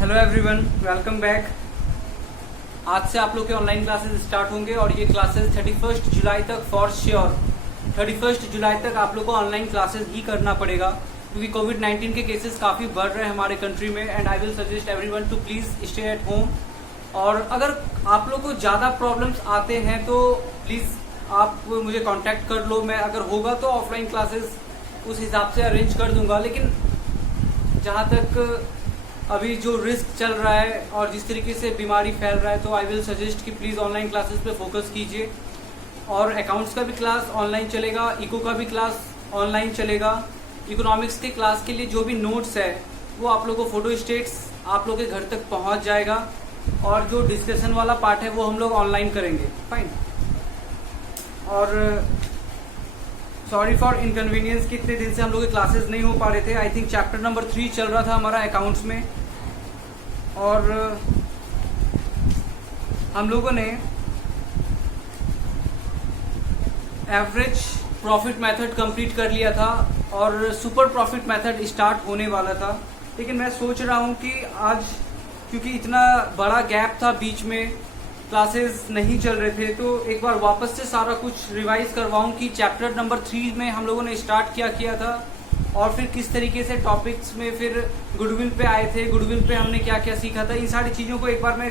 Hello everyone, welcome back. आज से आप लोग के ऑनलाइन क्लासेस स्टार्ट होंगे और ये क्लासेस 31 जुलाई तक फॉर श्योर 31 जुलाई तक आप लोग को ऑनलाइन क्लासेस ही करना पड़ेगा क्योंकि कोविड-19 के केसेस काफ़ी बढ़ रहे हैं हमारे कंट्री में। And I will suggest everyone to please stay at home. और अगर आप लोग को ज़्यादा प्रॉब्लम्स आते हैं तो प्लीज़ आप मुझे कॉन्टैक्ट कर लो। मैं अगर होगा तो ऑफलाइन क्लासेस उस हिसाब से अरेंज कर दूंगा। लेकिन जहाँ तक अभी जो रिस्क चल रहा है और जिस तरीके से बीमारी फैल रहा है तो आई विल सजेस्ट कि प्लीज़ ऑनलाइन क्लासेस पे फोकस कीजिए। और अकाउंट्स का भी क्लास ऑनलाइन चलेगा, इको का भी क्लास ऑनलाइन चलेगा। इकोनॉमिक्स के क्लास के लिए जो भी नोट्स है वो आप लोगों को फोटो स्टेट्स आप लोग के घर तक पहुंच जाएगा और जो डिस्कशन वाला पार्ट है वो हम लोग ऑनलाइन करेंगे। फाइन। और सॉरी फॉर इनकन्वीनियंस कि इतने दिन से हम लोग के क्लासेस नहीं हो पा रहे थे। आई थिंक चैप्टर नंबर 3 चल रहा था हमारा अकाउंट्स में और हम लोगों ने एवरेज प्रॉफिट मेथड कंप्लीट कर लिया था और सुपर प्रॉफिट मेथड स्टार्ट होने वाला था। लेकिन मैं सोच रहा हूँ कि आज क्योंकि इतना बड़ा गैप था, बीच में क्लासेस नहीं चल रहे थे, तो एक बार वापस से सारा कुछ रिवाइज करवाऊं कि चैप्टर नंबर 3 में हम लोगों ने स्टार्ट क्या किया था और फिर किस तरीके से टॉपिक्स में फिर गुडविल पे आए थे, गुडविल पे हमने क्या क्या सीखा था। इन सारी चीज़ों को एक बार मैं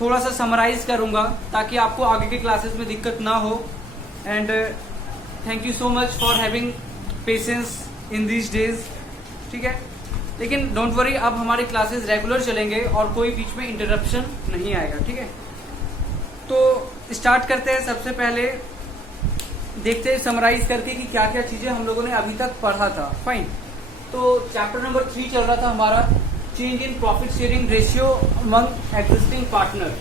थोड़ा सा समराइज करूंगा ताकि आपको आगे के क्लासेस में दिक्कत ना हो। And thank you so much for having patience in these days. ठीक है, लेकिन डोंट वरी, अब हमारी क्लासेस रेगुलर चलेंगे और कोई बीच में इंटरप्शन नहीं आएगा। ठीक है, तो स्टार्ट करते हैं। सबसे पहले देखते हैं समराइज करके कि क्या क्या चीजें हम लोगों ने अभी तक पढ़ा था। फाइन। तो चैप्टर नंबर 3 चल रहा था हमारा, change in profit sharing ratio among existing partner.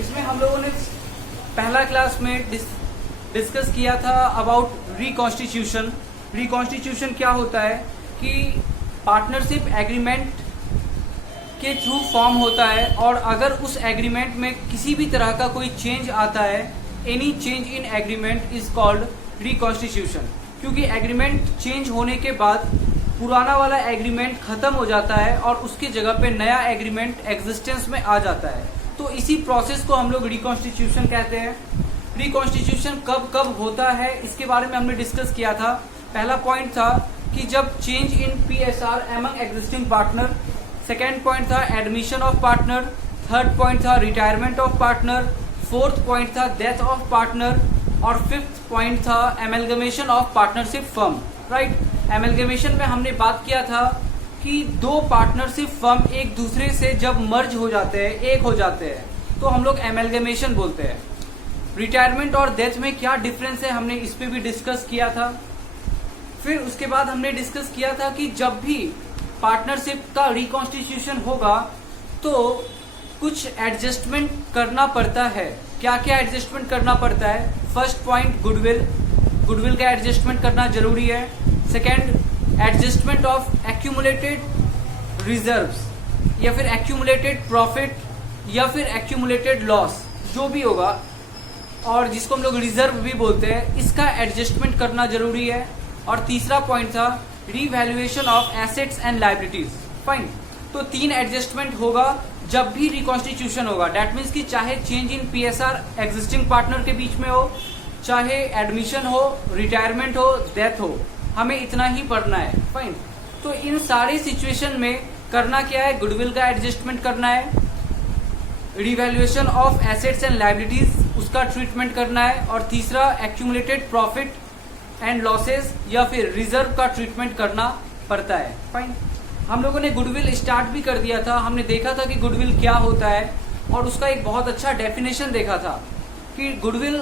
इसमें हम लोगों ने पहला क्लास में डिस्कस किया था अबाउट रिकॉन्स्टिट्यूशन। रिकॉन्स्टिट्यूशन क्या होता है कि पार्टनरशिप एग्रीमेंट के थ्रू फॉर्म होता है और अगर उस एग्रीमेंट में किसी भी तरह का कोई चेंज आता है, any change in agreement is called reconstitution. क्योंकि एग्रीमेंट चेंज होने के बाद पुराना वाला एग्रीमेंट खत्म हो जाता है और उसकी जगह पे नया एग्रीमेंट एग्जिस्टेंस में आ जाता है। तो इसी प्रोसेस को हम लोग रिकॉन्स्टिट्यूशन कहते हैं। रिकॉन्स्टिट्यूशन कब कब होता है इसके बारे में हमने डिस्कस किया था। पहला पॉइंट था कि जब change in PSR among existing partner, second point था admission of partner, third point था retirement of partner, fourth point था डेथ ऑफ पार्टनर और फिफ्थ पॉइंट था amalgamation of partnership firm. Right, amalgamation में हमने बात किया था कि दो पार्टनरशिप फर्म एक दूसरे से जब मर्ज हो जाते हैं, एक हो जाते हैं, तो हम लोग एमलगमेशन बोलते हैं। रिटायरमेंट और डेथ में क्या डिफरेंस है हमने इस पे भी डिस्कस किया था। फिर उसके बाद हमने डिस्कस किया था कि जब भी पार्टनरशिप का रिकॉन्स्टिट्यूशन होगा तो कुछ एडजस्टमेंट करना पड़ता है। क्या क्या एडजस्टमेंट करना पड़ता है? फर्स्ट पॉइंट गुडविल, गुडविल का एडजस्टमेंट करना जरूरी है। Second, adjustment of accumulated reserves या फिर एक्यूमुलेटेड प्रॉफिट या फिर एक्यूमुलेटेड लॉस, जो भी होगा और जिसको हम लोग रिजर्व भी बोलते हैं, इसका एडजस्टमेंट करना जरूरी है। और तीसरा पॉइंट था revaluation of assets and liabilities. Fine. तो 3 एडजस्टमेंट होगा जब भी रिकॉन्स्टिट्यूशन होगा। डेट मीन्स कि चाहे change in PSR existing partner के बीच में हो, चाहे एडमिशन हो, रिटायरमेंट हो, डेथ हो, हमें इतना ही पढ़ना है। फाइन। तो इन सारी सिचुएशन में करना क्या है? गुडविल का एडजस्टमेंट करना है, revaluation of assets and liabilities उसका ट्रीटमेंट करना है और तीसरा एक्यूमुलेटेड प्रॉफिट एंड लॉसेस या फिर रिजर्व का ट्रीटमेंट करना पड़ता है। फाइन। हम लोगों ने गुडविल स्टार्ट भी कर दिया था। हमने देखा था कि गुडविल क्या होता है और उसका एक बहुत अच्छा डेफिनेशन देखा था कि गुडविल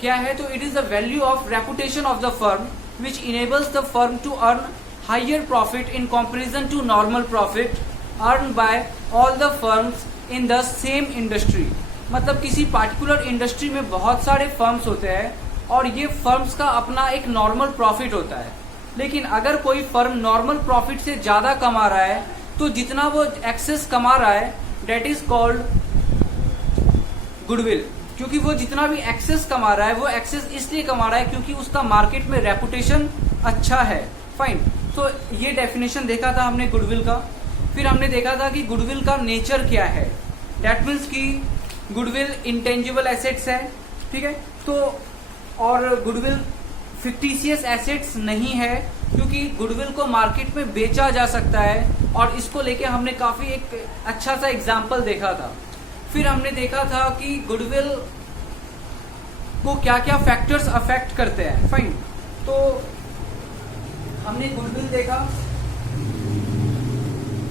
क्या है। तो it is the value of reputation of the firm which enables the firm to earn higher profit in comparison to normal profit earn by all the firms in the same industry. मतलब किसी particular industry में बहुत सारे firms होते हैं और ये firms का अपना एक नॉर्मल प्रॉफिट होता है। लेकिन अगर कोई फर्म नॉर्मल प्रॉफिट से ज्यादा कमा रहा है तो जितना वो एक्सेस कमा रहा है डेट इज कॉल्ड गुडविल। क्योंकि वो जितना भी एक्सेस कमा रहा है वो एक्सेस इसलिए कमा रहा है क्योंकि उसका मार्केट में रेपुटेशन अच्छा है। फाइन। तो ये डेफिनेशन देखा था हमने गुडविल का। फिर हमने देखा था कि गुडविल का नेचर क्या है, डेट मीन्स कि गुडविल इंटेंजिबल एसेट्स है, ठीक है। तो और गुडविल फिक्टिशियस एसेट्स नहीं है, क्योंकि गुडविल को मार्केट में बेचा जा सकता है, और इसको लेके हमने काफी एक अच्छा सा एग्जाम्पल देखा था। फिर हमने देखा था कि गुडविल को क्या क्या फैक्टर्स अफेक्ट करते हैं, फाइन। तो हमने गुडविल देखा,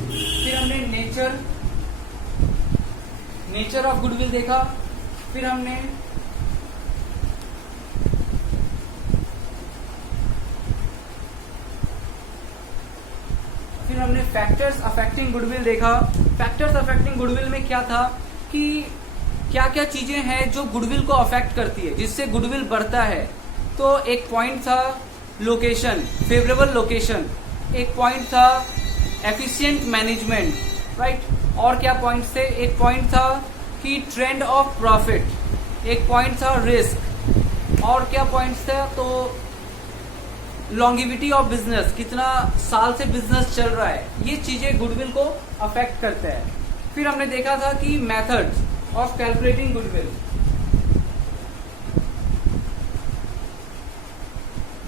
फिर हमने नेचर ऑफ गुडविल देखा, फिर हमने फैक्टर्स अफेक्टिंग गुडविल देखा। फैक्टर्स अफेक्टिंग गुडविल में क्या था कि क्या क्या चीजें हैं जो गुडविल को अफेक्ट करती है, जिससे गुडविल बढ़ता है। तो एक पॉइंट था लोकेशन, फेवरेबल लोकेशन, एक पॉइंट था एफिशिएंट मैनेजमेंट, राइट। और क्या पॉइंट्स थे, एक पॉइंट था कि ट्रेंड ऑफ प्रॉफिट, एक पॉइंट था रिस्क, और क्या पॉइंट्स थे, तो लॉन्गिविटी ऑफ बिजनेस, कितना साल से बिजनेस चल रहा है, ये चीजें गुडविल को अफेक्ट करते हैं। फिर हमने देखा था कि methods of calculating goodwill,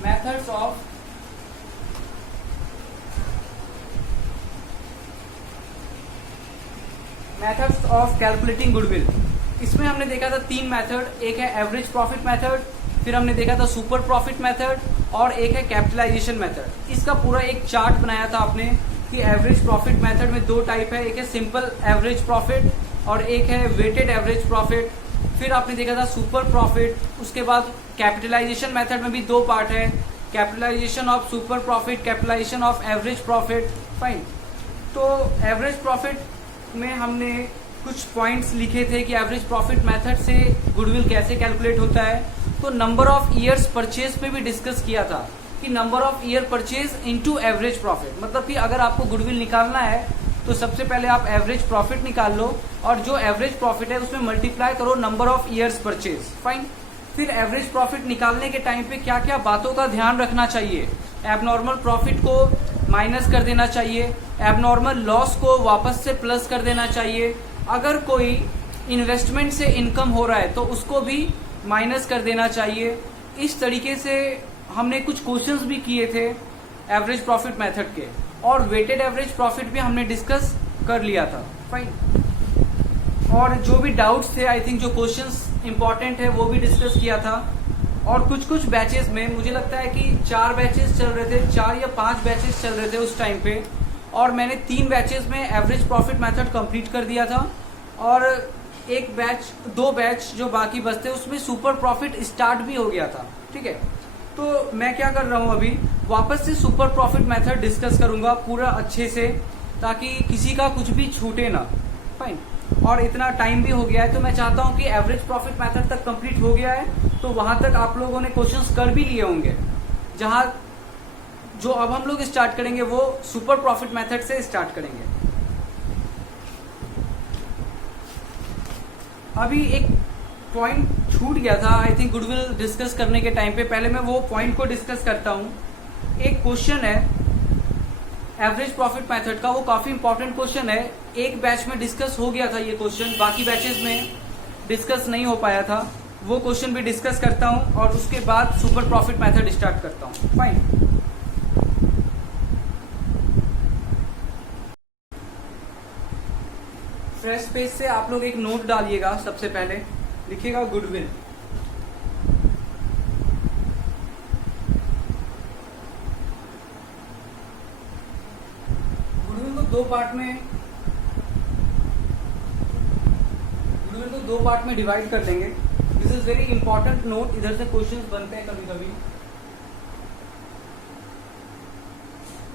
methods of calculating goodwill. इसमें हमने देखा था 3 मेथड, एक है एवरेज प्रॉफिट मेथड, फिर हमने देखा था सुपर प्रॉफिट मेथड, और एक है कैपिटलाइजेशन मेथड। इसका पूरा एक चार्ट बनाया था आपने कि एवरेज प्रॉफिट मेथड में 2 टाइप है, एक है सिंपल एवरेज प्रॉफिट और एक है वेटेड एवरेज प्रॉफिट। फिर आपने देखा था सुपर प्रॉफिट, उसके बाद कैपिटलाइजेशन मेथड में भी 2 पार्ट है, capitalization of super profit, capitalization of average profit, fine. तो एवरेज प्रॉफिट में हमने कुछ पॉइंट्स लिखे थे कि एवरेज प्रॉफिट मेथड से गुडविल कैसे कैलकुलेट होता है। तो नंबर ऑफ ईयर्स परचेज पे भी डिस्कस किया था कि number of year purchase into average profit, मतलब कि अगर आपको गुडविल निकालना है तो सबसे पहले आप एवरेज प्रॉफिट निकाल लो, और जो एवरेज प्रॉफिट है उसमें मल्टीप्लाई करो number of years purchase, fine. फिर एवरेज प्रॉफिट निकालने के टाइम पे क्या क्या बातों का ध्यान रखना चाहिए, एबनॉर्मल प्रॉफिट को माइनस कर देना चाहिए, एबनॉर्मल लॉस को वापस से प्लस कर देना चाहिए, अगर कोई इन्वेस्टमेंट से इनकम हो रहा है तो उसको भी माइनस कर देना चाहिए। इस तरीके से हमने कुछ क्वेश्चंस भी किए थे एवरेज प्रॉफिट मेथड के, और वेटेड एवरेज प्रॉफिट भी हमने डिस्कस कर लिया था, फाइन। और जो भी डाउट्स थे, आई थिंक जो क्वेश्चंस इंपॉर्टेंट है वो भी डिस्कस किया था। और कुछ बैचेस में मुझे लगता है कि 4 बैचेस चल रहे थे, 4 या 5 बैचेस चल रहे थे उस टाइम पे, और मैंने 3 बैचेस में एवरेज प्रॉफिट मेथड कंप्लीट कर दिया था, और 2 बैच जो बाकी बचते उसमें सुपर प्रॉफिट स्टार्ट भी हो गया था, ठीक है। तो मैं क्या कर रहा हूं, अभी वापस से सुपर प्रॉफिट मेथड डिस्कस करूंगा पूरा अच्छे से, ताकि किसी का कुछ भी छूटे ना, फाइन। और इतना टाइम भी हो गया है, तो मैं चाहता हूं कि एवरेज प्रॉफिट मेथड तक कंप्लीट हो गया है, तो वहां तक आप लोगों ने क्वेश्चंस कर भी लिए होंगे। जहां जो अब हम लोग स्टार्ट करेंगे वो सुपर प्रॉफिट मेथड से स्टार्ट करेंगे। अभी एक पॉइंट छूट गया था, आई थिंक गुडविल डिस्कस करने के टाइम पे, पहले मैं वो पॉइंट को डिस्कस करता हूं। एक क्वेश्चन है एवरेज प्रॉफिट मेथड का, वो काफी इंपॉर्टेंट क्वेश्चन है, एक बैच में डिस्कस हो गया था ये क्वेश्चन, बाकी बैचेस में डिस्कस नहीं हो पाया था, वो क्वेश्चन भी डिस्कस करता हूं, और उसके बाद सुपर प्रॉफिट मेथड स्टार्ट करता हूं, फाइन। फ्रेश पेज से आप लोग एक नोट डालिएगा, सबसे पहले लिखिएगा गुडविल। गुडविल को दो पार्ट में डिवाइड कर देंगे। This is very important note, इधर से क्वेश्चंस बनते हैं कभी कभी।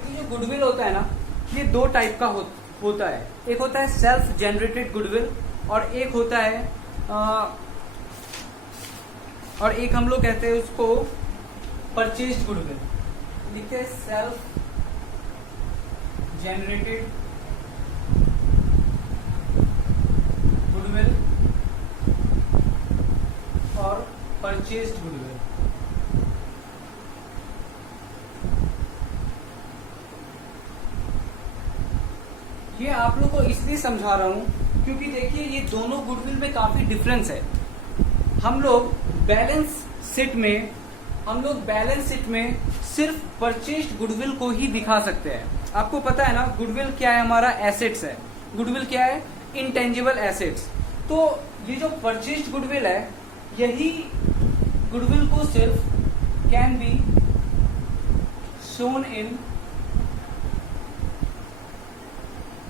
ये जो गुडविल होता है ना, ये 2 टाइप का होता है, एक होता है सेल्फ जनरेटेड गुडविल, और एक होता है और एक हम लोग कहते हैं उसको परचेज्ड गुडविल। लिखते हैं सेल्फ जनरेटेड गुडविल और परचेज्ड गुडविल। ये आप लोग को इसलिए समझा रहा हूँ क्योंकि देखिए ये दोनों गुडविल में काफी डिफरेंस है। हम लोग बैलेंस शीट में सिर्फ परचेज्ड गुडविल को ही दिखा सकते हैं। आपको पता है ना, गुडविल क्या है, हमारा एसेट्स है। गुडविल क्या है, इंटेंजिबल एसेट्स। तो ये जो परचेज्ड गुडविल है, यही गुडविल को सिर्फ can be shown in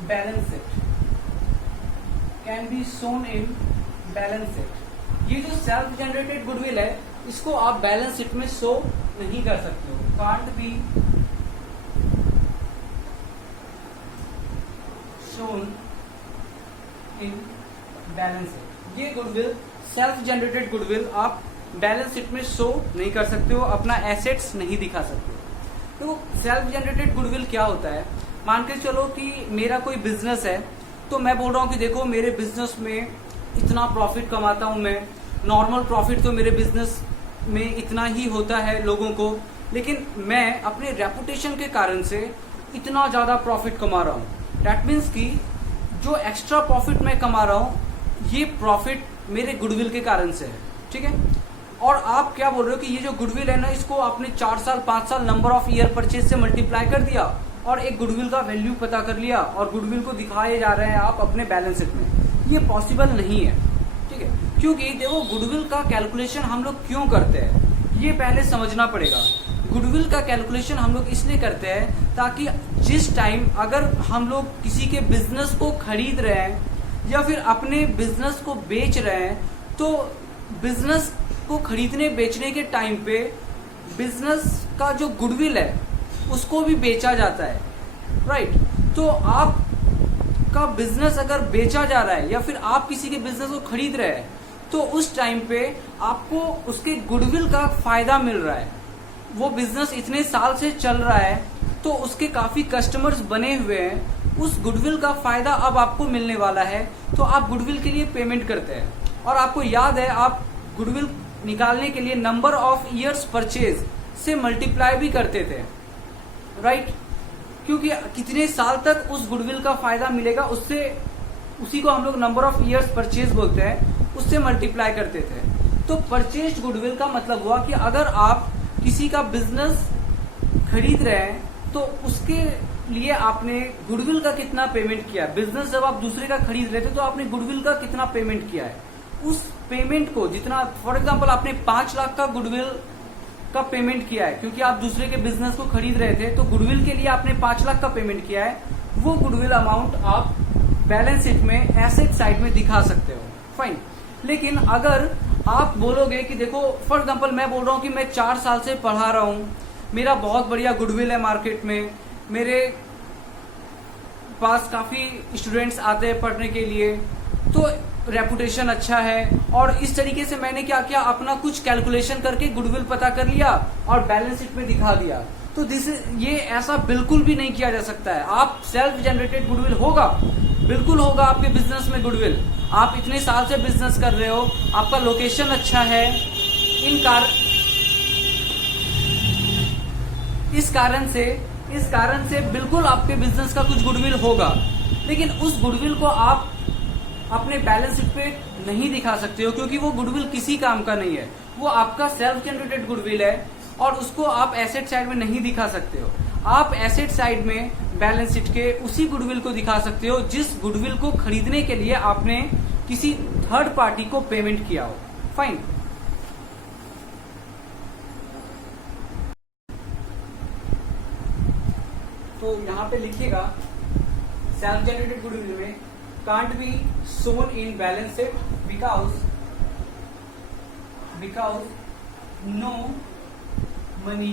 balance sheet, can be shown in balance sheet. ये जो सेल्फ जनरेटेड गुडविल है, इसको आप बैलेंस शीट में शो नहीं कर सकते हो, can't be shown in balance sheet. ये गुडविल, सेल्फ जनरेटेड गुडविल, आप बैलेंस शीट में शो नहीं कर सकते हो, अपना एसेट्स नहीं दिखा सकते हो। तो सेल्फ जनरेटेड गुडविल क्या होता है, मान के चलो कि मेरा कोई बिजनेस है, तो मैं बोल रहा हूँ कि देखो मेरे बिजनेस में इतना प्रॉफिट कमाता हूँ मैं, नॉर्मल प्रॉफिट तो मेरे बिजनेस में इतना ही होता है लोगों को, लेकिन मैं अपने रेपुटेशन के कारण से इतना ज्यादा प्रॉफिट कमा रहा हूँ। दैट मीन्स कि जो एक्स्ट्रा प्रॉफिट मैं कमा रहा हूँ, ये प्रॉफिट मेरे गुडविल के कारण से है, ठीक है। और आप क्या बोल रहे हो कि ये जो गुडविल है ना, इसको आपने 4 साल 5 साल नंबर ऑफ ईयर परचेज से मल्टीप्लाई कर दिया और एक गुडविल का वैल्यू पता कर लिया और गुडविल को दिखाए जा रहे हैं आप अपने बैलेंस शीट में। ये पॉसिबल नहीं है, ठीक है। क्योंकि देखो गुडविल का कैलकुलेशन हम लोग क्यों करते हैं, ये पहले समझना पड़ेगा। गुडविल का कैलकुलेशन हम लोग इसलिए करते हैं ताकि जिस टाइम अगर हम लोग किसी के बिजनेस को खरीद रहे हैं या फिर अपने बिजनेस को बेच रहे हैं, तो बिजनेस को खरीदने बेचने के टाइम पे बिजनेस का जो गुडविल है उसको भी बेचा जाता है, राइट। तो आप का बिजनेस अगर बेचा जा रहा है या फिर आप किसी के बिजनेस को खरीद रहे हैं, तो उस टाइम पे आपको उसके गुडविल का फायदा मिल रहा है। वो बिजनेस इतने साल से चल रहा है, तो उसके काफी कस्टमर्स बने हुए हैं, उस गुडविल का फायदा अब आपको मिलने वाला है, तो आप गुडविल के लिए पेमेंट करते हैं। और आपको याद है, आप गुडविल निकालने के लिए नंबर ऑफ ईयर्स परचेज से मल्टीप्लाई भी करते थे, राइट। क्योंकि कितने साल तक उस गुडविल का फायदा मिलेगा, उससे उसी को हम लोग नंबर ऑफ ईयर्स परचेज बोलते हैं, उससे मल्टीप्लाई करते थे। तो परचेज गुडविल का मतलब हुआ कि अगर आप किसी का बिजनेस खरीद रहे हैं, तो उसके लिए आपने गुडविल का कितना पेमेंट किया। बिजनेस जब आप दूसरे का खरीद रहे थे, तो आपने गुडविल का कितना पेमेंट किया है, उस पेमेंट को जितना, फॉर एग्जाम्पल आपने 5 लाख का गुडविल का पेमेंट किया है क्योंकि आप दूसरे के बिजनेस को खरीद रहे थे, तो गुडविल के लिए आपने 5 लाख का पेमेंट किया है। वो गुडविल अमाउंट आप बैलेंस शीट में एसेट साइड में दिखा सकते हो, फाइन। लेकिन अगर आप बोलोगे कि देखो, फॉर एग्जाम्पल मैं बोल रहा हूँ कि मैं 4 साल से पढ़ा रहा हूँ, मेरा बहुत बढ़िया गुडविल है मार्केट में, मेरे पास काफी स्टूडेंट्स आते हैं पढ़ने के लिए, तो रेपुटेशन अच्छा है। और इस तरीके से मैंने क्या किया, अपना कुछ कैलकुलेशन करके गुडविल पता कर लिया और बैलेंस शीट में दिखा दिया। तो ये ऐसा बिल्कुल भी नहीं किया जा सकता है। आप सेल्फ जनरेटेड गुडविल होगा, बिल्कुल होगा आपके बिजनेस में गुडविल। आप इतने साल से बिजनेस कर रहे हो, आपका लोकेशन अच्छा है, इस कारण से बिल्कुल आपके बिजनेस का कुछ गुडविल होगा। लेकिन उस गुडविल को आप अपने बैलेंस शीट पे नहीं दिखा सकते हो, क्योंकि वो गुडविल किसी काम का नहीं है, वो आपका सेल्फ जनरेटेड गुडविल है और उसको आप एसेट साइड में नहीं दिखा सकते हो। आप एसेट साइड में बैलेंस शीट के उसी गुडविल को दिखा सकते हो जिस गुडविल को खरीदने के लिए आपने किसी थर्ड पार्टी को पेमेंट किया हो, फाइन। तो यहाँ पे लिखिएगा, सेल्फ जनरेटेड गुडविल में can't be shown in balance sheet because no money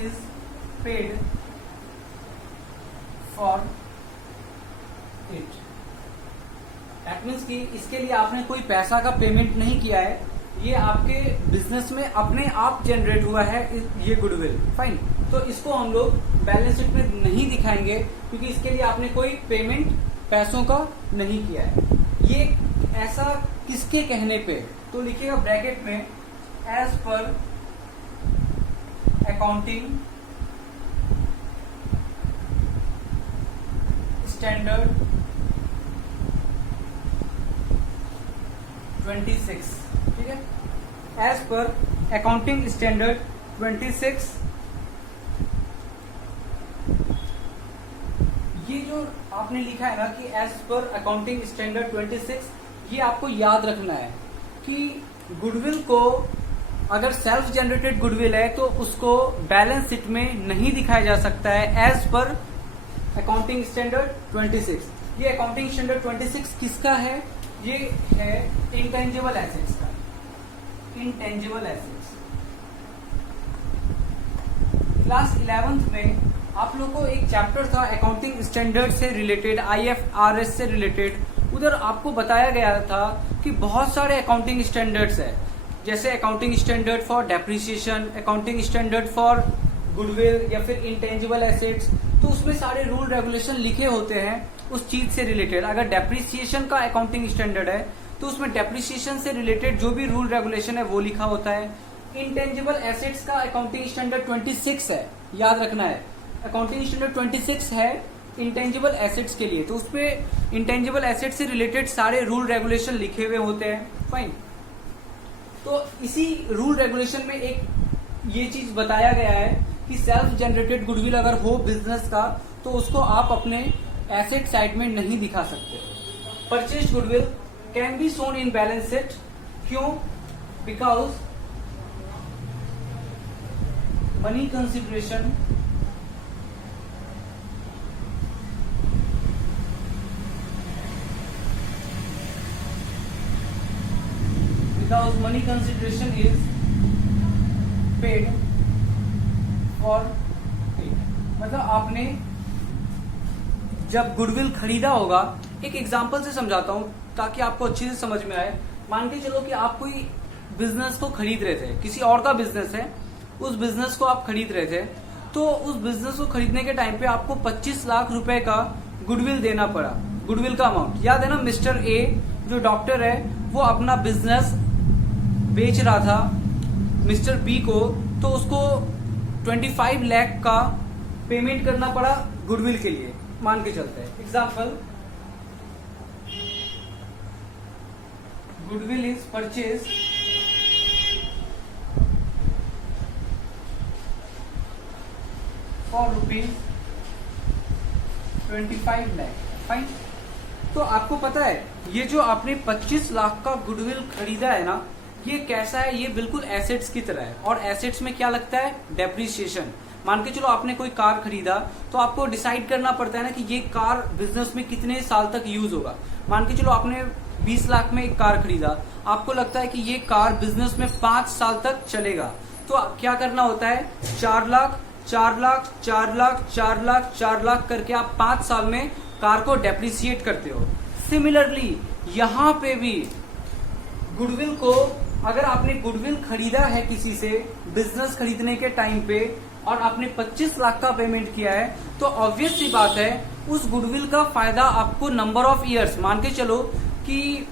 is paid for it। That means कि इसके लिए आपने कोई पैसा का पेमेंट नहीं किया है, ये आपके बिजनेस में अपने आप जनरेट हुआ है ये गुडविल, फाइन। तो इसको हम लोग बैलेंस शीट में नहीं दिखाएंगे क्योंकि इसके लिए आपने कोई पेमेंट पैसों का नहीं किया है। ये ऐसा किसके कहने पे, तो लिखिएगा ब्रैकेट में, एज पर अकाउंटिंग स्टैंडर्ड 26, ठीक है, एज पर अकाउंटिंग स्टैंडर्ड 26, ये जो आपने लिखा है ना कि एज पर अकाउंटिंग स्टैंडर्ड 26, ये आपको याद रखना है कि गुडविल को अगर सेल्फ जनरेटेड गुडविल है तो उसको बैलेंस शीट में नहीं दिखाया जा सकता है एज पर अकाउंटिंग स्टैंडर्ड 26। ये अकाउंटिंग स्टैंडर्ड 26 किसका है? ये है इंटेंजिबल एसेट्स का। इंटेंजिबल एसेट्स क्लास 11th में आप लोगों को एक चैप्टर था अकाउंटिंग स्टैंडर्ड से रिलेटेड, IFRS से रिलेटेड। उधर आपको बताया गया था कि बहुत सारे अकाउंटिंग स्टैंडर्ड्स है, जैसे accounting standard for depreciation, accounting standard for goodwill या फिर इंटेंजिबल एसेट्स। तो उसमें सारे रूल रेगुलेशन लिखे होते हैं उस चीज से रिलेटेड। अगर डेप्रिसिएशन का अकाउंटिंग स्टैंडर्ड है तो उसमें डेप्रिसिएशन से रिलेटेड जो भी रूल रेगुलेशन है वो लिखा होता है। इंटेंजिबल एसेट्स का अकाउंटिंग स्टैंडर्ड 26 है, याद रखना है। अकाउंटिंग स्टैंडर्ड 26 है इंटेंजिबल एसेट्स के लिए, तो उसपे इंटेंजिबल एसेट्स से रिलेटेड सारे रूल रेगुलेशन लिखे हुए होते हैं। फाइन। तो इसी रूल रेगुलेशन में एक ये चीज बताया गया है कि सेल्फ जनरेटेड गुडविल अगर हो बिजनेस का तो उसको आप अपने एसेट साइड में नहीं दिखा सकते। Purchase goodwill can be shown in balance sheet. क्यों? Because money consideration because money consideration is paid for it। मतलब आपने जब गुडविल खरीदा होगा, एक एग्जांपल से समझाता हूं ताकि आपको अच्छे से समझ में आए। मान के चलो कि आप कोई बिजनेस को खरीद रहे थे, किसी और का बिजनेस है, उस बिजनेस को आप खरीद रहे थे, तो उस बिजनेस को खरीदने के टाइम पे आपको 25 लाख रुपए का गुडविल देना पड़ा। गुडविल का अमाउंट याद है ना? मिस्टर ए जो डॉक्टर है वो अपना बिजनेस बेच रहा था मिस्टर बी को, तो उसको 25 लाख का पेमेंट करना पड़ा गुडविल के लिए। मान के चलते हैं example, goodwill is purchase for rupees 25 lakh. Fine. तो आपको पता है ये जो आपने 25 लाख का गुडविल खरीदा है ना, ये कैसा है? ये बिल्कुल एसेट्स की तरह है। और एसेट्स में क्या लगता है? डेप्रिसिएशन। मान के चलो आपने कोई कार खरीदा तो आपको डिसाइड करना पड़ता है ना कि ये कार बिजनेस में कितने साल तक यूज होगा। मान के चलो आपने 20 लाख में एक कार खरीदा, आपको लगता है कि ये कार बिजनेस में 5 साल तक चलेगा, तो क्या करना होता है? 4 लाख 4 लाख 4 लाख 4 लाख 4 लाख करके आप 5 साल में कार को डेप्रिसिएट करते हो। सिमिलरली यहां पे भी गुडविल को, अगर आपने गुडविल खरीदा है किसी से बिजनेस खरीदने के टाइम पे और आपने 25 लाख का पेमेंट किया है, तो ऑब्वियस सी बात है उस गुडविल का फायदा आपको नंबर ऑफ इयर्स, मान के चलो कि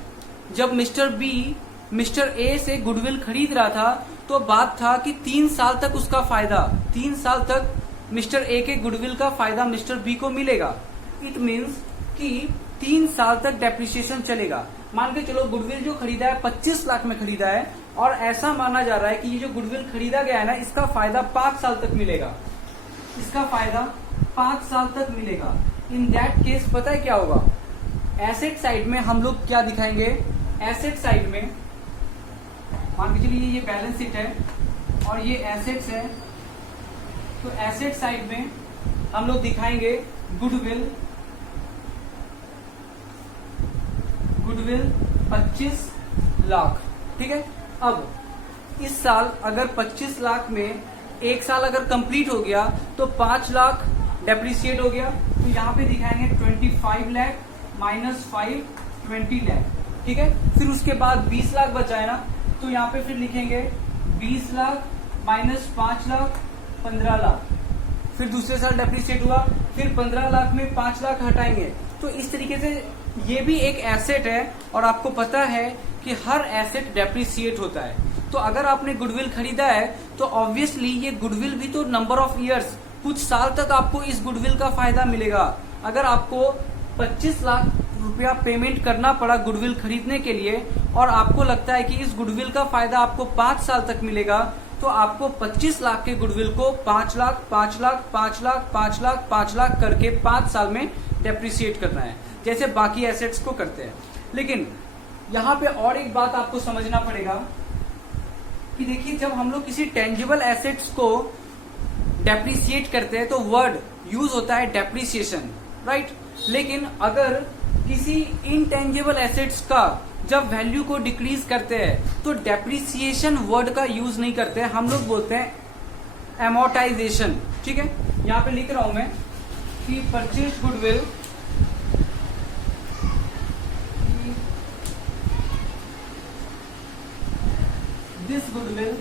जब मिस्टर बी मिस्टर ए से गुडविल खरीद रहा था तो बात था कि 3 साल तक उसका फायदा, 3 साल तक मिस्टर ए के गुडविल का फायदा मिस्टर बी को मिलेगा। इट मीन्स कि 3 साल तक डेप्रिसिएशन चलेगा। मान के चलो गुडविल जो खरीदा है 25 लाख में खरीदा है और ऐसा माना जा रहा है कि ये जो गुडविल खरीदा गया है ना, इसका फायदा 5 साल तक मिलेगा। इसका फायदा 5 साल तक मिलेगा। इन दैट केस पता है क्या होगा? एसेट साइड में हम लोग क्या दिखाएंगे? एसेट साइड में मान के चलिए ये बैलेंस शीट है और ये एसेट्स है, तो एसेट साइड में हम लोग दिखाएंगे गुडविल 25 लाख। ठीक है। अब इस साल अगर 25 लाख में एक साल अगर कंप्लीट हो गया तो 5 लाख डेप्रिसिएट हो गया, तो यहाँ पे दिखाएंगे 25 लाख माइनस 5 20 लाख। ठीक है। फिर उसके बाद 20 लाख बचा है ना, तो यहाँ पे फिर लिखेंगे 20 लाख माइनस 5 लाख 15 लाख। फिर दूसरे साल डेप्रिसिएट हुआ, फिर 15 लाख में 5 लाख हटाएंगे। तो इस तरीके से ये भी एक एसेट है और आपको पता है कि हर एसेट डेप्रिसिएट होता है। तो अगर आपने गुडविल खरीदा है तो ऑब्वियसली ये गुडविल भी तो नंबर ऑफ इयर्स, कुछ साल तक आपको इस गुडविल का फायदा मिलेगा। अगर आपको 25 लाख रुपया पेमेंट करना पड़ा गुडविल खरीदने के लिए, और आपको लगता है कि इस गुडविल का फायदा आपको 5 साल तक मिलेगा, तो आपको 25 लाख के गुडविल को 5 लाख 5 लाख 5 लाख 5 लाख 5 लाख करके 5 साल में डेप्रिसिएट करना है, जैसे बाकी एसेट्स को करते हैं। लेकिन यहाँ पे और एक बात आपको समझना पड़ेगा कि देखिए, जब हम लोग किसी टेंजिबल एसेट्स को डेप्रिसिएट करते हैं तो वर्ड यूज होता है डेप्रिसिएशन, राइट। लेकिन अगर किसी इनटेंजिबल एसेट्स का जब वैल्यू को डिक्रीज करते हैं तो डेप्रिसिएशन वर्ड का यूज नहीं करते हैं, हम लोग बोलते हैं एमोर्टाइजेशन। ठीक है, यहां पे लिख रहा हूं मैं कि purchase goodwill this goodwill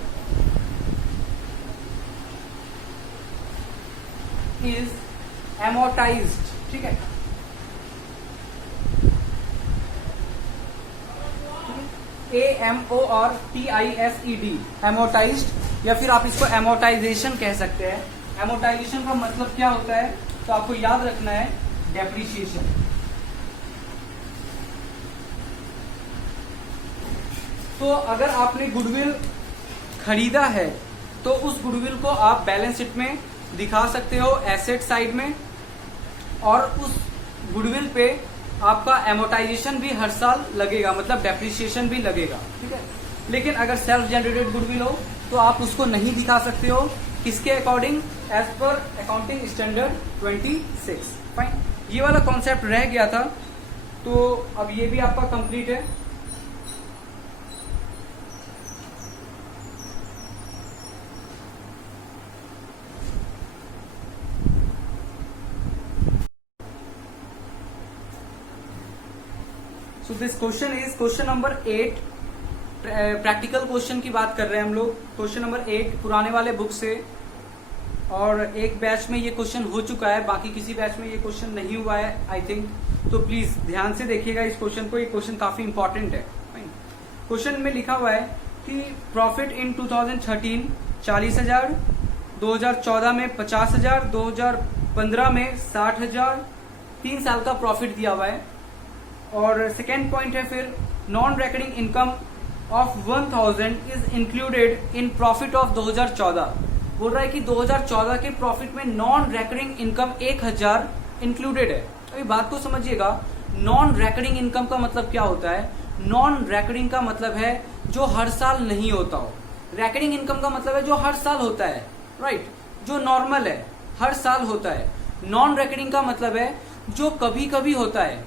is amortized। ठीक है, AMORTISED, amortized, या फिर आप इसको amortization कह सकते हैं। amortization का मतलब क्या होता है, तो आपको याद रखना है depreciation। तो अगर आपने गुडविल खरीदा है तो उस गुडविल को आप बैलेंस शीट में दिखा सकते हो एसेट साइड में, और उस गुडविल पे आपका एमोर्टाइजेशन भी हर साल लगेगा, मतलब डेप्रिसिएशन भी लगेगा। ठीक है, लेकिन अगर सेल्फ जनरेटेड गुडविल हो तो आप उसको नहीं दिखा सकते हो, किसके according, as per accounting standard 26। Fine, ये वाला कॉन्सेप्ट रह गया था, तो अब ये भी आपका कंप्लीट है। So this question is question number 8। Practical question की बात कर रहे हैं हम लोग। क्वेश्चन नंबर 8 पुराने वाले बुक से, और एक बैच में ये क्वेश्चन हो चुका है, बाकी किसी बैच में ये क्वेश्चन नहीं हुआ है आई थिंक, तो प्लीज ध्यान से देखिएगा इस क्वेश्चन को, ये क्वेश्चन काफी इंपॉर्टेंट है। क्वेश्चन में लिखा हुआ है कि प्रॉफिट इन 2013 40,000, 2014 में 50,000, 2015 में 60,000, 3 साल का प्रॉफिट दिया हुआ है। और सेकेंड पॉइंट है फिर non recurring income of 1,000 is included in profit of 2014। बोल रहा है कि 2014 के प्रॉफिट में नॉन रेकरिंग इनकम 1,000 इंक्लूडेड है। अभी बात को समझिएगा, नॉन रेकरिंग इनकम का मतलब क्या होता है। नॉन रेकरिंग का मतलब है जो हर साल नहीं होता हो, रेकरिंग इनकम का मतलब है जो हर साल होता है, राइट, जो नॉर्मल है, हर साल होता है। नॉन रेकरिंग का मतलब है जो कभी कभी होता है।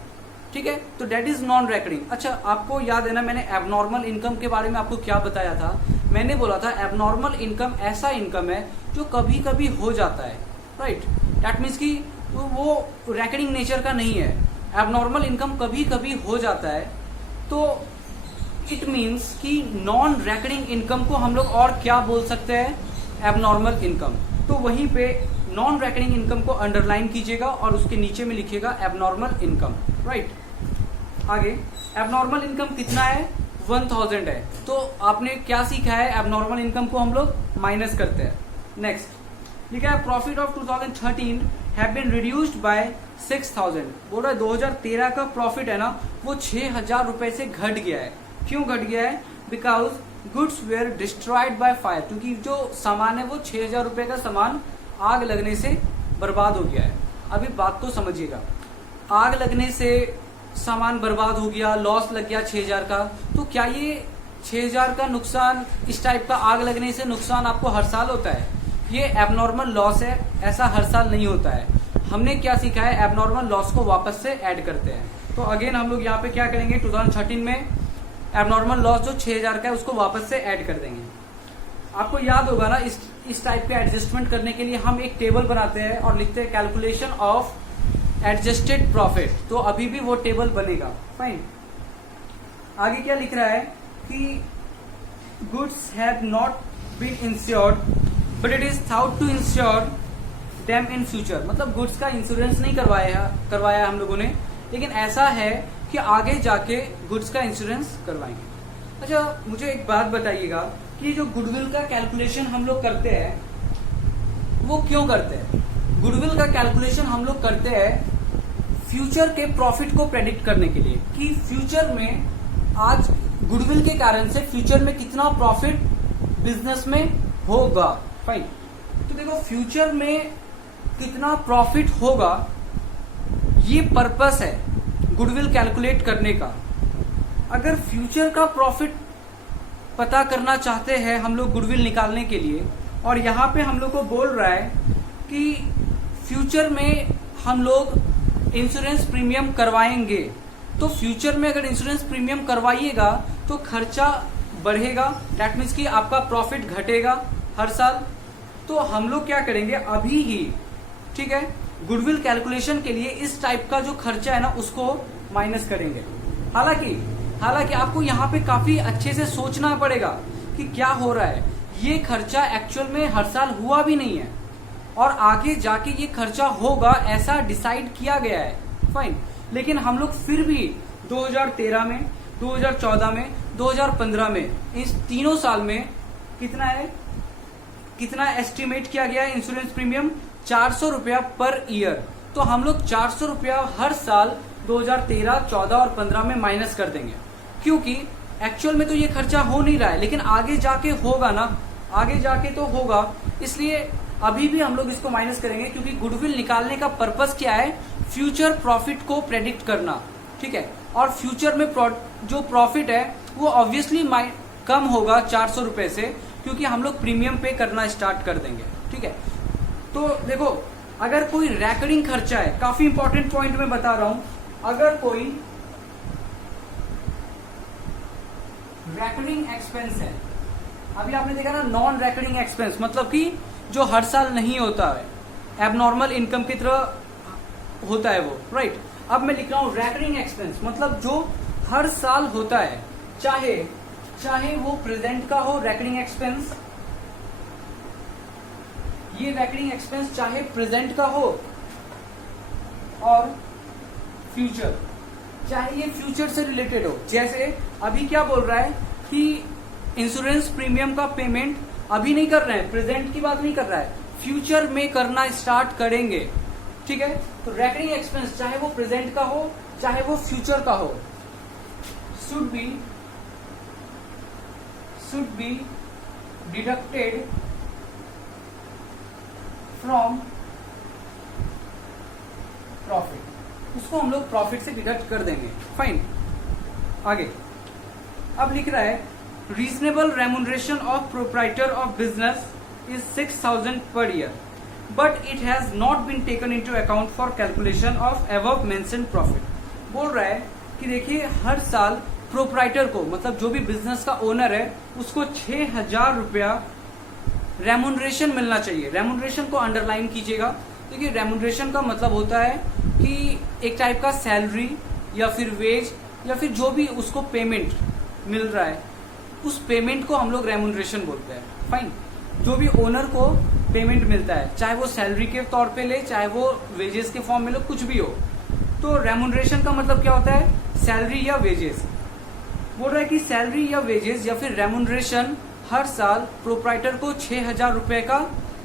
ठीक है, तो डेट इज नॉन रेकरिंग। अच्छा, आपको याद है ना, मैंने एबनॉर्मल इनकम के बारे में आपको क्या बताया था। मैंने बोला था एबनॉर्मल इनकम ऐसा इनकम है जो कभी कभी हो जाता है, राइट। दैट मीन्स कि वो रेकरिंग नेचर का नहीं है। एबनॉर्मल इनकम कभी कभी हो जाता है, तो इट मीन्स कि नॉन रेकरिंग इनकम को हम लोग और क्या बोल सकते हैं, एबनॉर्मल इनकम। तो वहीं पे नॉन रेकरिंग इनकम को अंडरलाइन कीजिएगा और उसके नीचे में लिखिएगा एबनॉर्मल इनकम, राइट। आगे एबनॉर्मल इनकम कितना है, 1,000 है। तो आपने क्या सीखा है, एबनॉर्मल इनकम को हम लोग माइनस करते हैं। नेक्स्ट लिखा है profit of 2013 have been reduced by 6,000। बोल रहा है 2013 का प्रॉफिट है ना, वो 6,000 रुपए से घट गया है। क्यों घट गया है, because goods were destroyed by fire, क्योंकि जो सामान है वो 6,000 रुपए का सामान आग लगने से बर्बाद हो गया है। अभी बात को समझिएगा, आग लगने से सामान बर्बाद हो गया, लॉस लग गया 6,000 का, तो क्या ये 6,000 का नुकसान, इस टाइप का आग लगने से नुकसान आपको हर साल होता है? ये एबनॉर्मल लॉस है, ऐसा हर साल नहीं होता है। हमने क्या सीखा है, एबनॉर्मल लॉस को वापस से ऐड करते हैं। तो अगेन हम लोग यहाँ पे क्या करेंगे, 2013 में एबनॉर्मल लॉस जो 6,000 का है उसको वापस से ऐड कर देंगे। आपको याद होगा ना, इस टाइप के एडजस्टमेंट करने के लिए हम एक टेबल बनाते हैं और लिखते हैं कैलकुलेशन ऑफ एडजस्टेड प्रॉफिट, तो अभी भी वो टेबल बनेगा। फाइन, आगे क्या लिख रहा है कि goods have not been insured but it is thought to insure them in future. मतलब गुड्स का इंश्योरेंस नहीं करवाया हम लोगों ने, लेकिन ऐसा है कि आगे जाके गुड्स का इंश्योरेंस करवाएंगे। अच्छा, मुझे एक बात बताइएगा कि जो गुडविल का कैलकुलेशन हम लोग करते हैं वो क्यों करते हैं? गुडविल का कैलकुलेशन हम लोग करते हैं फ्यूचर के प्रॉफिट को प्रेडिक्ट करने के लिए कि फ्यूचर में आज गुडविल के कारण से फ्यूचर में कितना प्रॉफिट बिजनेस में होगा। फाइन, तो देखो फ्यूचर में कितना प्रॉफिट होगा ये पर्पस है गुडविल कैलकुलेट करने का। अगर फ्यूचर का प्रॉफिट पता करना चाहते हैं हम लोग गुडविल निकालने के लिए, और यहाँ पे हम लोग को बोल रहा है कि फ्यूचर में हम लोग इंश्योरेंस प्रीमियम करवाएंगे, तो फ्यूचर में अगर इंश्योरेंस प्रीमियम करवाइएगा तो खर्चा बढ़ेगा, दैट मीन्स कि आपका प्रॉफिट घटेगा हर साल। तो हम लोग क्या करेंगे अभी ही, ठीक है, गुडविल कैलकुलेशन के लिए इस टाइप का जो खर्चा है ना उसको माइनस करेंगे। हालांकि आपको यहाँ पे काफी अच्छे से सोचना पड़ेगा कि क्या हो रहा है। ये खर्चा एक्चुअल में हर साल हुआ भी नहीं है और आगे जाके ये खर्चा होगा ऐसा डिसाइड किया गया है। फाइन, लेकिन हम लोग फिर भी 2013 में, 2014 में, 2015 में, इस तीनों साल में कितना एस्टिमेट किया गया है इंश्योरेंस प्रीमियम? 400 रुपया पर ईयर। तो हम लोग 400 रुपया हर साल 2013, 14 और 15 में माइनस कर देंगे, क्योंकि एक्चुअल में तो ये खर्चा हो नहीं रहा है, लेकिन आगे जाके होगा ना, आगे जाके तो होगा। इसलिए अभी भी हम लोग इसको माइनस करेंगे, क्योंकि गुडविल निकालने का पर्पस क्या है? फ्यूचर प्रॉफिट को प्रेडिक्ट करना, ठीक है। और फ्यूचर में जो प्रॉफिट है वो ऑब्वियसली कम होगा 400 रुपए से, क्योंकि हम लोग प्रीमियम पे करना स्टार्ट कर देंगे, ठीक है। तो देखो, अगर कोई रैकरिंग खर्चा है, काफी इंपॉर्टेंट पॉइंट मैं बता रहा हूं, अगर कोई रैकरिंग एक्सपेंस है, अभी आपने देखा ना नॉन रैकरिंग एक्सपेंस, मतलब कि जो हर साल नहीं होता है, एबनॉर्मल इनकम की तरह होता है वो, राइट। अब मैं लिख रहा हूं रैकरिंग एक्सपेंस, मतलब जो हर साल होता है, चाहे वो प्रेजेंट का हो रैकरिंग एक्सपेंस, ये रैकरिंग एक्सपेंस चाहे प्रेजेंट का हो और फ्यूचर, चाहे ये फ्यूचर से रिलेटेड हो। जैसे अभी क्या बोल रहा है कि इंश्योरेंस प्रीमियम का पेमेंट अभी नहीं कर रहे हैं, प्रेजेंट की बात नहीं कर रहा है, फ्यूचर में करना स्टार्ट करेंगे, ठीक है। तो रैकरिंग एक्सपेंस चाहे वो प्रेजेंट का हो चाहे वो फ्यूचर का हो, should be deducted from profit. उसको हम लोग प्रॉफिट से डिडक्ट कर देंगे। फाइन, आगे अब लिख रहा है reasonable remuneration of proprietor of business is 6000 per year, but it has not been taken into account for calculation of above mentioned profit. बोल रहा है कि देखिए हर साल प्रोप्राइटर को, मतलब जो भी बिजनेस का ओनर है, उसको 6000 रुपया रेम्यूनरेशन मिलना चाहिए। रेम्यूनरेशन को अंडरलाइन कीजिएगा। देखिए रेम्यूनरेशन का मतलब होता है कि एक टाइप का सैलरी या फिर वेज या फिर जो भी उसको पेमेंट मिल रहा है, उस पेमेंट को हम लोग रेम्यूनरेशन बोलते हैं। फाइन, जो भी ओनर को पेमेंट मिलता है, चाहे वो सैलरी के तौर पे ले, चाहे वो वेजेस के फॉर्म में लो, कुछ भी हो, तो रेम्यूनरेशन का मतलब क्या होता है? सैलरी या वेजेस। बोल रहा है कि सैलरी या वेजेस या फिर रेम्यूनरेशन हर साल प्रोप्राइटर को 6000 रुपए का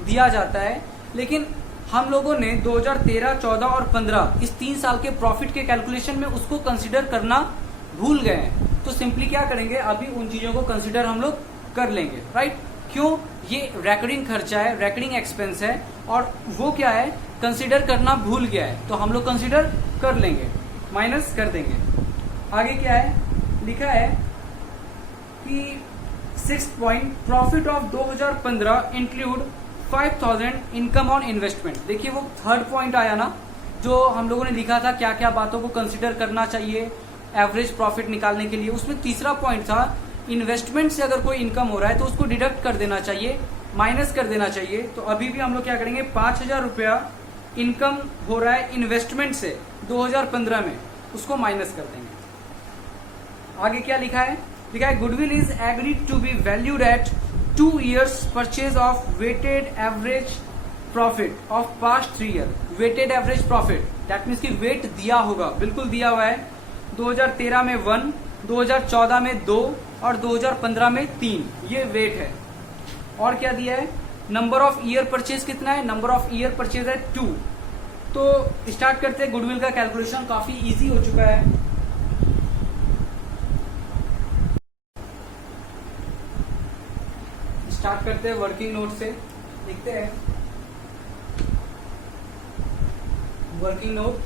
दिया जाता है, लेकिन हम लोगों ने 2013, 14 और 15 इस 3 साल के प्रॉफिट के कैलकुलेशन में उसको कंसिडर करना भूल गए हैं। तो सिंपली क्या करेंगे, अभी उन चीजों को कंसिडर हम लोग कर लेंगे, राइट। क्यों? ये रैकरिंग खर्चा है, रैकरिंग एक्सपेंस है, और वो क्या है, कंसिडर करना भूल गया है, तो हम लोग कंसिडर कर लेंगे, माइनस कर देंगे। आगे क्या है लिखा है कि 6th point, profit of 2015 include 5000 income on investment. देखिए वो 3rd पॉइंट आया ना, जो हम लोगों ने लिखा था क्या क्या बातों को कंसिडर करना चाहिए एवरेज प्रॉफिट निकालने के लिए। उसमें तीसरा पॉइंट था इन्वेस्टमेंट से अगर कोई इनकम हो रहा है तो उसको डिडक्ट कर देना चाहिए, माइनस कर देना चाहिए। तो अभी भी हम लोग क्या करेंगे, 5000 रुपया इनकम हो रहा है इन्वेस्टमेंट से 2015 में, उसको माइनस कर देंगे। आगे क्या लिखा है, goodwill is agreed to be valued at 2 years purchase of weighted average profit of past 3 year। Weighted average profit that means की वेट दिया होगा, बिल्कुल दिया हुआ है। 2013 में 1, 2014 में 2 और 2015 में 3, ये वेट है। और क्या दिया है, नंबर ऑफ ईयर परचेज कितना है, नंबर ऑफ ईयर परचेज है 2। तो स्टार्ट करते हैं। गुडविल का कैलकुलेशन काफी इजी हो चुका है। स्टार्ट करते हैं वर्किंग नोट से। लिखते हैं working note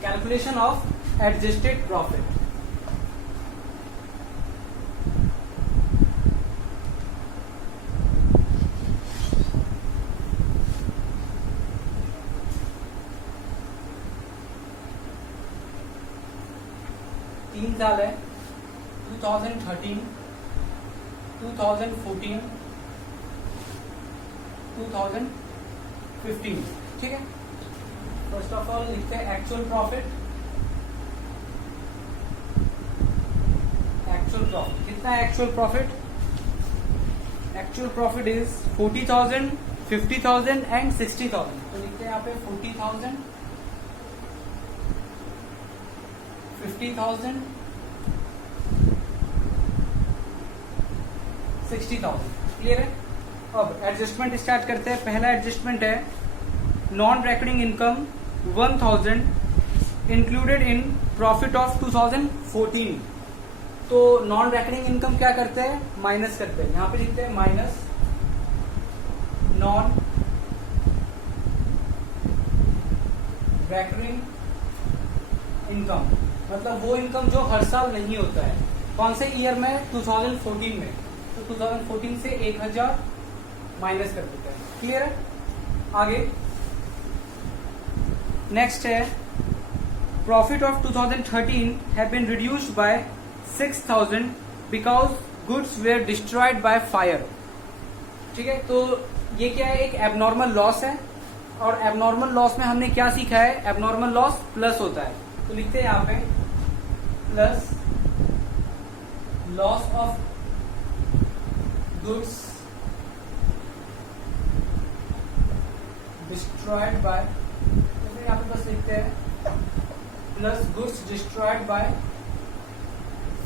calculation of adjusted profit. तीन साल है, 2013, 2014, 2015। ठीक है, फर्स्ट ऑफ ऑल लिखते हैं एक्चुअल प्रॉफिट। एक्चुअल प्रॉफिट कितना है? Actual profit is 40,000, 50,000 and 60,000। तो लिखते हैं यहाँ पे 40,000, 50,000, 60,000। क्लियर है? अब एडजस्टमेंट स्टार्ट करते हैं। पहला एडजस्टमेंट है non recurring income 1,000 included in profit of 2014। तो नॉन रेकरिंग इनकम क्या करते हैं? माइनस करते हैं। यहां पे लिखते हैं माइनस नॉन रेकरिंग इनकम, मतलब वो इनकम जो हर साल नहीं होता है। कौन से ईयर में? 2014 में। तो 2014 से 1,000 माइनस कर देते हैं। क्लियर है? आगे नेक्स्ट है profit of 2013 have been reduced by 6,000 because goods were destroyed by fire. ठीक है, तो ये क्या है? एक एबनॉर्मल लॉस है, और एबनॉर्मल लॉस में हमने क्या सीखा है? एबनॉर्मल लॉस प्लस होता है। तो लिखते हैं यहाँ पे plus loss of goods destroyed by, यहाँ पे बस लिखते हैं plus goods destroyed by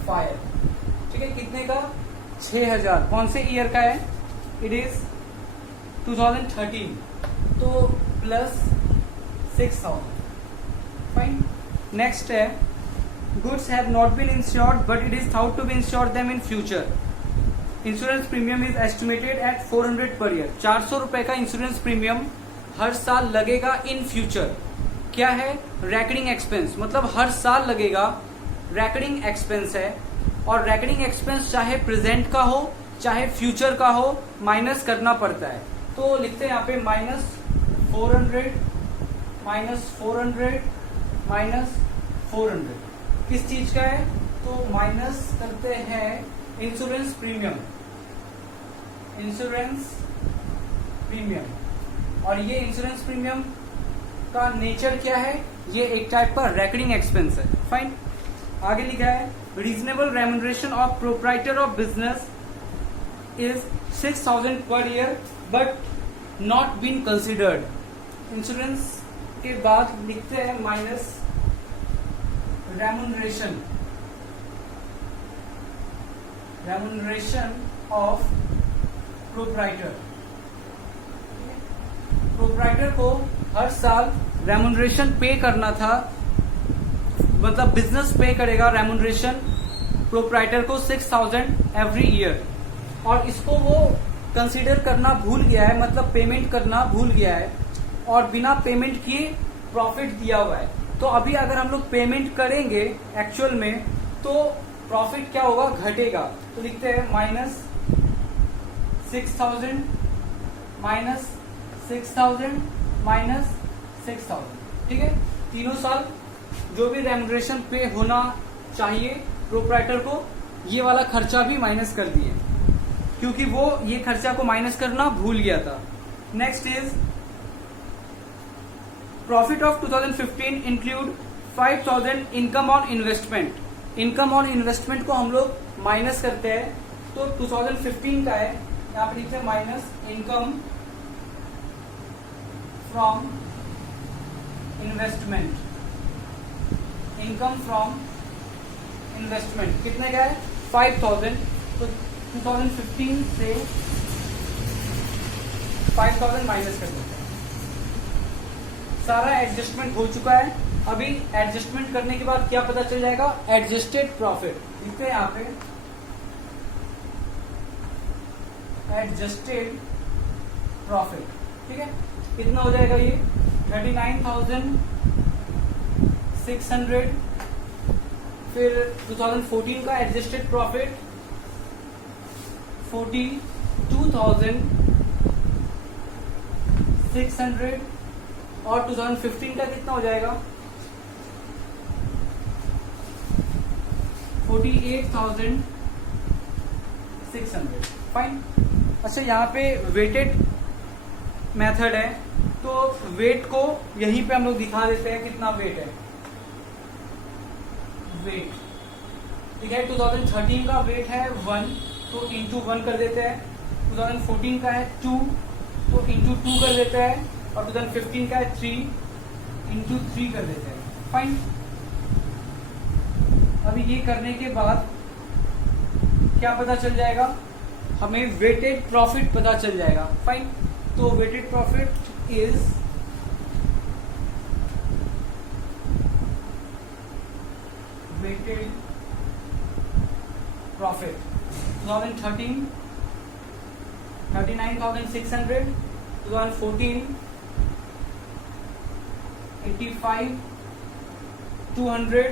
fire. ठीक है, कितने का? 6,000। कौन से ईयर का है? It is 2013। तो प्लस 6,000। फाइन। नेक्स्ट है goods have not been insured but it is thought to be insure them in future. Insurance premium is estimated at 400 per year. 400 रुपए का इंश्योरेंस प्रीमियम हर साल लगेगा इन फ्यूचर। क्या है? Recurring expense, मतलब हर साल लगेगा। रेकरिंग एक्सपेंस है, और रेकरिंग एक्सपेंस चाहे प्रेजेंट का हो चाहे फ्यूचर का हो, माइनस करना पड़ता है। तो लिखते हैं यहाँ पे -400 माइनस 400 किस चीज का है? तो माइनस करते हैं इंश्योरेंस प्रीमियम। और ये इंश्योरेंस प्रीमियम का नेचर क्या है? ये एक टाइप का रेकरिंग एक्सपेंस है। फाइन। आगे लिखा है reasonable remuneration of proprietor of business is 6,000 per year but not been considered. Insurance के बाद लिखते हैं minus remuneration of proprietor. Proprietor को हर साल रेम्यूनरेशन पे करना था, मतलब बिजनेस पे करेगा रेम्यूनरेशन प्रोप्राइटर को 6,000 एवरी ईयर, और इसको वो कंसीडर करना भूल गया है, मतलब पेमेंट करना भूल गया है, और बिना पेमेंट किए प्रॉफिट दिया हुआ है। तो अभी अगर हम लोग पेमेंट करेंगे एक्चुअल में, तो प्रॉफिट क्या होगा? घटेगा। तो लिखते हैं -6,000 -6,000 ठीक है, तीनों साल जो भी रेम्यूनरेशन पे होना चाहिए प्रोप्राइटर को, ये वाला खर्चा भी माइनस कर दिए, क्योंकि वो ये खर्चा को माइनस करना भूल गया था। Next is profit of 2015 include 5,000 income on investment. Income on investment को हम लोग माइनस करते हैं, तो 2015 का है, यहाँ पे लिखते हैं minus income from investment, income from investment कितने का है 5000, तो 2015 से 5000 माइनस कर देते हैं। सारा एडजस्टमेंट हो चुका है। अभी एडजस्टमेंट करने के बाद क्या पता चल जाएगा, एडजस्टेड प्रॉफिट लिखते हैं यहाँ पे, एडजस्टेड प्रॉफिट, ठीक है। कितना हो जाएगा ये 39,600, फिर 2014 का एडजस्टेड प्रॉफिट 42,600 और 2015 का कितना हो जाएगा 48,600। फाइन। अच्छा, यहाँ पे वेटेड मेथड है, तो वेट को यहीं पे हम लोग दिखा देते हैं कितना वेट है। वेट ठीक है, 2013 का वेट है 1, तो इंटू 1 कर देते हैं। 2014 का है 2, तो इंटू 2 कर देते हैं। और 2015 का है 3, इंटू 3 कर देते हैं। फाइन। अभी ये करने के बाद क्या पता चल जाएगा, हमें वेटेड प्रॉफिट पता चल जाएगा। फाइन। तो weighted profit is weighted profit 2013 39,600, 2014 85,200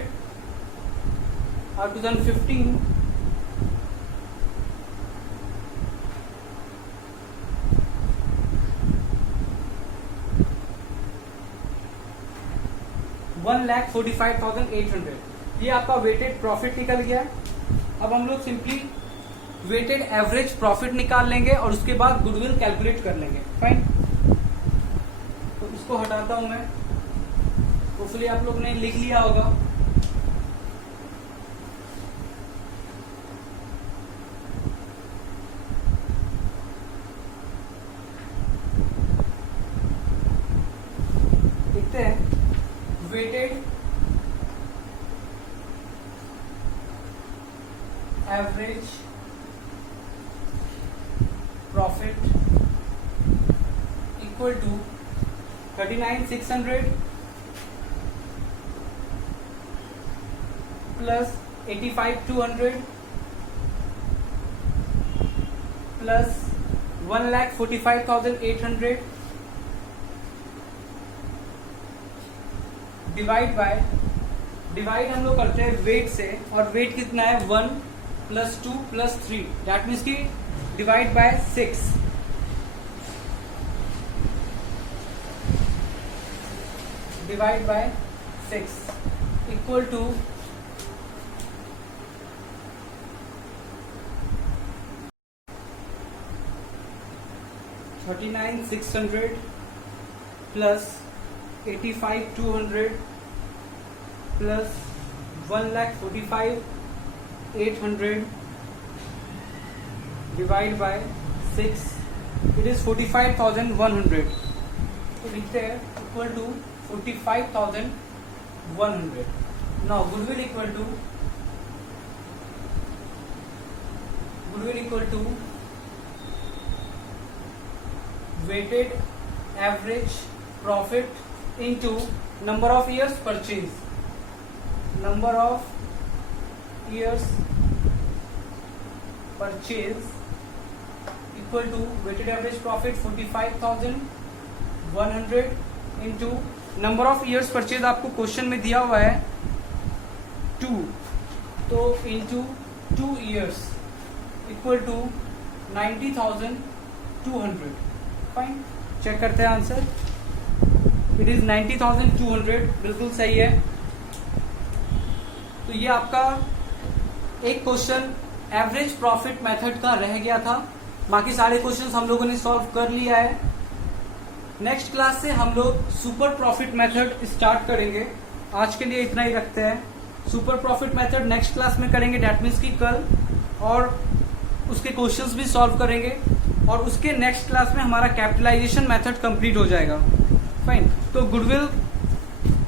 और 2015 1,45,800। ये आपका वेटेड प्रॉफिट निकल गया। अब हम लोग सिंपली वेटेड एवरेज प्रॉफिट निकाल लेंगे और उसके बाद गुडविल कैलकुलेट कर लेंगे। फाइन। तो इसको हटाता हूं मैं, होपफुली आप लोग ने लिख लिया होगा। देखते हैं weighted average profit equal to 39,600 plus 85,200 plus 1,45,800 divide हम लोग करते हैं वेट से, और वेट कितना है 1 प्लस 2 प्लस 3, दैट मीन्स की divide by 6। Divide by 6 equal to 39,600 plus 85,200 plus 1,45,800 divide by 6, it is 45,100। तो लिखते हैं equal to 45,100। Now goodwill equal to weighted average profit into number of years purchase, number of years purchase equal to weighted average profit 45,100 into number of years purchase आपको question में दिया हुआ है 2, तो into 2 years equal to 90,200। Fine. Check करते हैं answer, it is 90,200, बिल्कुल सही है। तो ये आपका एक क्वेश्चन एवरेज प्रॉफिट मेथड का रह गया था। बाकी सारे क्वेश्चंस हम लोगों ने सॉल्व कर लिया है। नेक्स्ट क्लास से हम लोग सुपर प्रॉफिट मेथड स्टार्ट करेंगे। आज के लिए इतना ही रखते हैं। Super profit method next class में करेंगे, डैट मीन्स की कल, और उसके क्वेश्चंस भी सॉल्व करेंगे। और उसके नेक्स्ट क्लास में हमारा कैपिटलाइजेशन मेथड कंप्लीट हो जाएगा। फाइन। तो गुडविल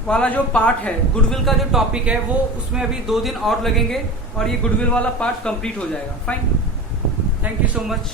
वाला जो पार्ट है, गुडविल का जो टॉपिक है, वो उसमें अभी 2 दिन और लगेंगे और ये गुडविल वाला पार्ट कंप्लीट हो जाएगा। Fine, thank you so much.